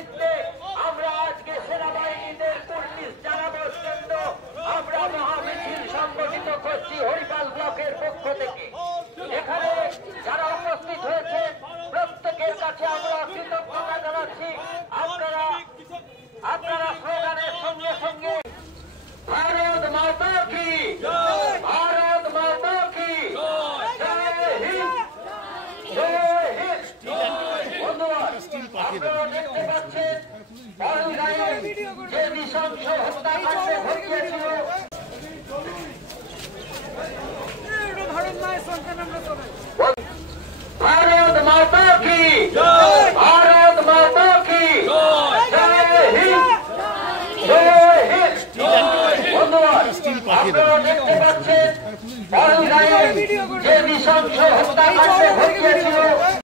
নেতৃত্বে আমরা আজকে সেনাবাহিনীদের পুলিশ জানাবো কেন্দ্র আমরা মহামিছিল সংগঠিত করছি হরিপাল ব্লকের পক্ষ থেকে। এখানে যারা উপস্থিত হয়েছে প্রত্যেকের কাছে আমরা কৃতজ্ঞতা জানাচ্ছি। আপনারা স্লোগানের সঙ্গে সঙ্গে ভারত মাতা কি, ভারত মাতা কি, জয় হিন্দ, জয় হিন্দ। বন্ধুরা, আপনারা দেখতে পাচ্ছেন পহেলগাঁয়ে যে নৃশংস হত্যাকাণ্ড ঘটিয়েছিল, ভারত মাতা কি, ভারত মাতা কি, জয় হিন্দ, জয় হিন্দ। বন্ধুরা, আপনারা দেখতে পাচ্ছেন পহেলগাঁয়ে যে নৃশংস হত্যাকাণ্ড ঘটিয়েছিল